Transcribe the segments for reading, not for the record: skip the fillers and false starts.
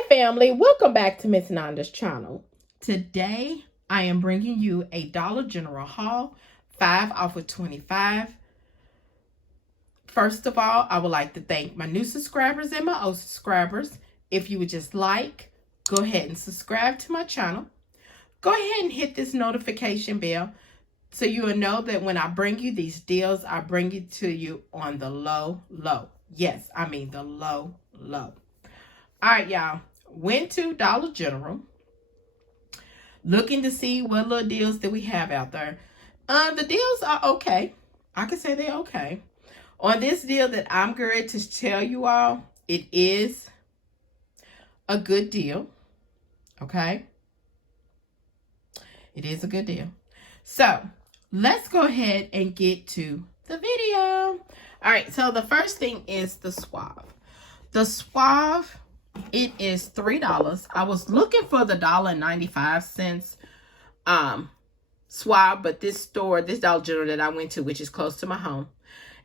Hey family, welcome back to Miss Nanda's channel. Today I am bringing you a Dollar General haul, 5 off of 25. First of all, I would like to thank my new subscribers and my old subscribers. If you would just like, go ahead and subscribe to my channel. Go ahead and hit this notification bell so you will know that when I bring you these deals, I bring it to you on the low. Yes, I mean the low. All right, y'all. Went to Dollar General looking to see what little deals that we have out there. The deals are okay. I can say they're okay. On this deal that I'm going to tell you all, it is a good deal. Okay? It is a good deal. So, let's go ahead and get to the video. All right, so the first thing is the Suave. The Suave, it is $3. I was looking for the $1.95 Suave, but this Dollar General that I went to, which is close to my home,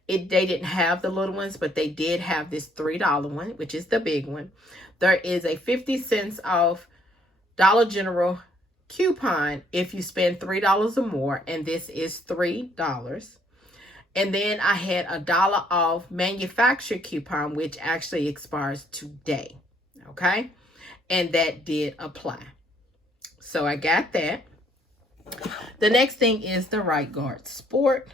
they didn't have the little ones, but they did have this $3 one, which is the big one. There is a 50 cents off Dollar General coupon if you spend $3 or more, and this is $3. And then I had a $1 off manufacturer coupon, which actually expires today. Okay? And that did apply. So I got that. The next thing is the Right Guard Sport.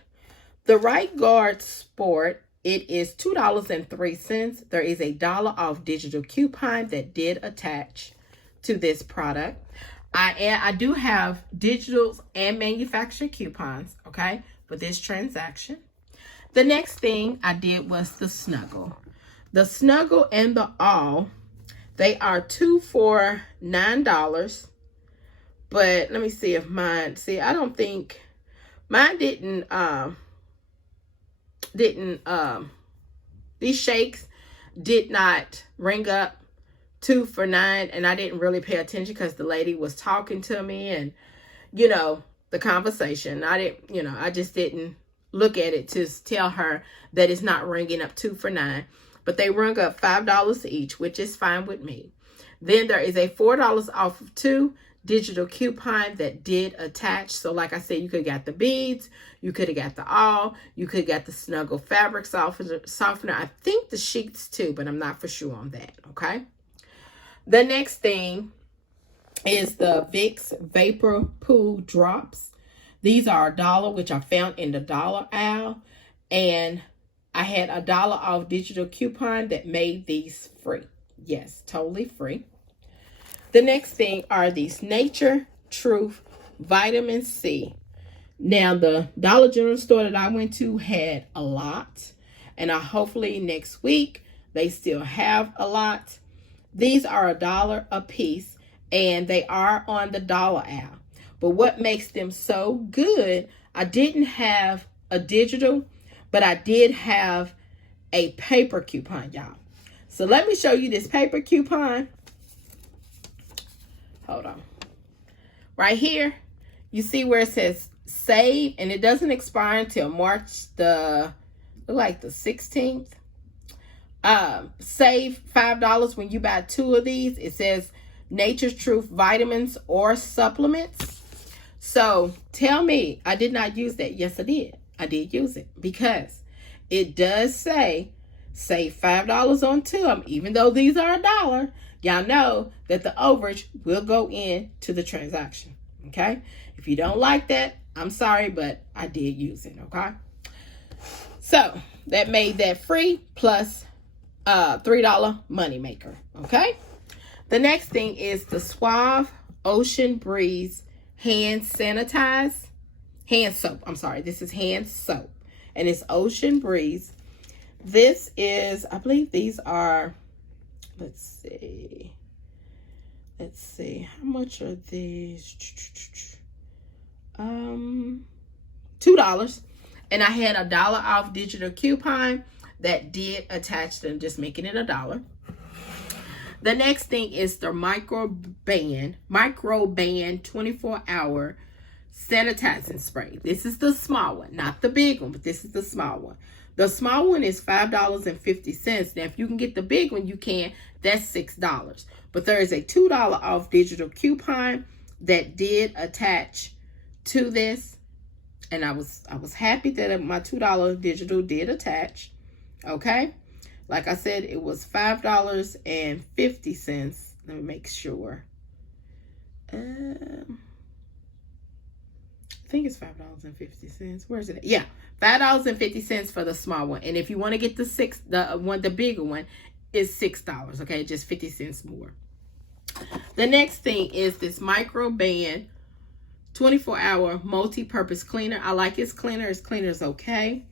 The Right Guard Sport, it is $2.03. There is a $1 off digital coupon that did attach to this product. I do have digitals and manufacturer coupons, okay, for this transaction. The next thing I did was the Snuggle. The Snuggle and the All, they are 2 for $9. But let me see if mine, I don't think, mine these shakes did not ring up 2 for $9, and I didn't really pay attention because the lady was talking to me and, you know, the conversation. I just didn't look at it to tell her that it's not ringing up 2 for $9, but they rung up $5 each, which is fine with me. Then there is a $4 off of 2 digital coupon that did attach. So like I said, you could have got the beads, you could have got the All, you could have got the Snuggle fabric softener. I think the sheets too, but I'm not for sure on that. Okay. The next thing is the Vicks Vapor Pool Drops. These are $1, which I found in the dollar aisle. And I had a $1 off digital coupon that made these free. Yes, totally free. The next thing are these Nature Truth Vitamin C. Now, the Dollar General store that I went to had a lot. And hopefully next week, they still have a lot. These are $1 a piece, and they are on the dollar aisle. But what makes them so good, I didn't have a digital, but I did have a paper coupon, y'all. So let me show you this paper coupon. Hold on. Right here, you see where it says save, and it doesn't expire until March the 16th. Save $5 when you buy 2 of these. It says Nature's Truth vitamins or supplements. So tell me, I did not use that. Yes, I did. I did use it because it does say save $5 on 2 of them, even though these are $1. Y'all know that the overage will go into the transaction. Okay. If you don't like that, I'm sorry, but I did use it. Okay. So that made that free plus $3 money maker. Okay. The next thing is the Suave Ocean Breeze hand sanitized hand soap. I'm sorry, this is hand soap, and it's Ocean Breeze. This is, I believe these are, let's see, how much are these? $2, and I had a $1 off digital coupon that did attach them, just making it $1. The next thing is the Microban 24-hour sanitizing spray. This is the small one, not the big one, but this is the small one. The small one is $5.50. Now, if you can get the big one, you can. That's $6. But there is a $2 off digital coupon that did attach to this. And I was happy that my $2 digital did attach. Okay. Like I said, it was $5.50. Let me make sure. I think it's $5.50. Where is it? Yeah, $5.50 for the small one. And if you want to get the bigger one, is $6. Okay, just 50 cents more. The next thing is this micro band 24-hour multi-purpose cleaner. I like its cleaner. Its cleaner is okay.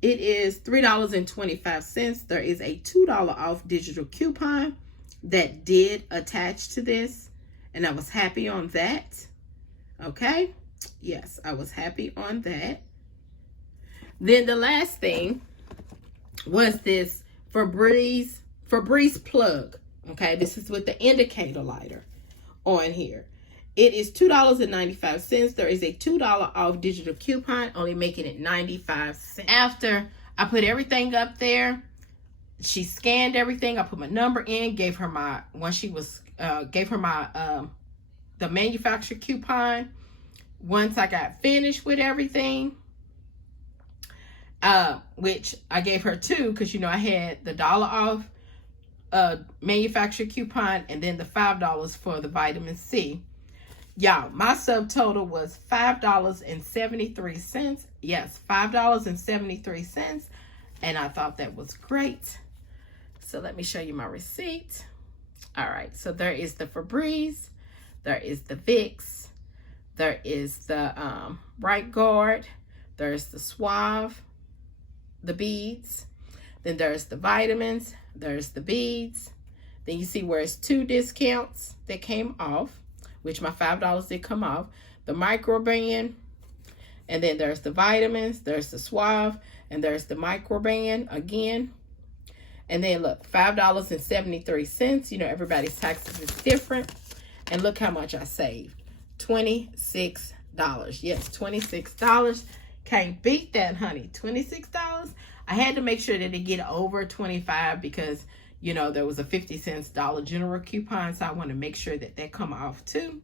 It is $3.25. There is a $2 off digital coupon that did attach to this, and I was happy on that. Okay. Yes, I was happy on that. Then the last thing was this Febreze plug. Okay, this is with the indicator lighter on here. It is $2.95. There is a $2 off digital coupon, only making it 95 cents. After I put everything up there, she scanned everything. I put my number in, gave her my, the manufacturer coupon. Once I got finished with everything, which I gave her two, because I had the $1 off manufacturer coupon and then the $5 for the vitamin C. Y'all, my subtotal was $5.73. Yes, $5.73. And I thought that was great. So let me show you my receipt. All right, so there is the Febreze, there is the Vicks, there is the Right Guard, there's the Suave, the beads, then there's the vitamins, there's the beads. Then you see where it's 2 discounts that came off, which my $5 did come off. The microband, and then there's the vitamins, there's the Suave, and there's the microband again. And then look, $5.73. Everybody's taxes is different. And look how much I saved. $26. Yes, $26. Can't beat that, honey. $26. I had to make sure that it get over 25 because, there was a 50 cents Dollar General coupon. So I want to make sure that that come off too.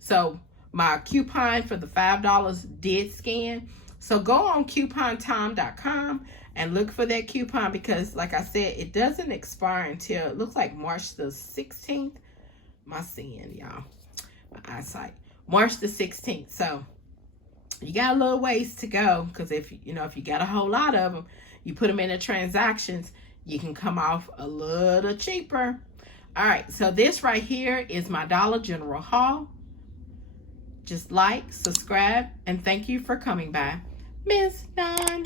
So my coupon for the $5 did scan. So go on coupontime.com and look for that coupon because, like I said, it doesn't expire until, it looks like March the 16th. My seeing, y'all. My eyesight. March the 16th. So you got a little ways to go because if you got a whole lot of them, you put them in the transactions, you can come off a little cheaper. All right, so this right here is my Dollar General haul. Just like, subscribe, and thank you for coming by. Miss Don.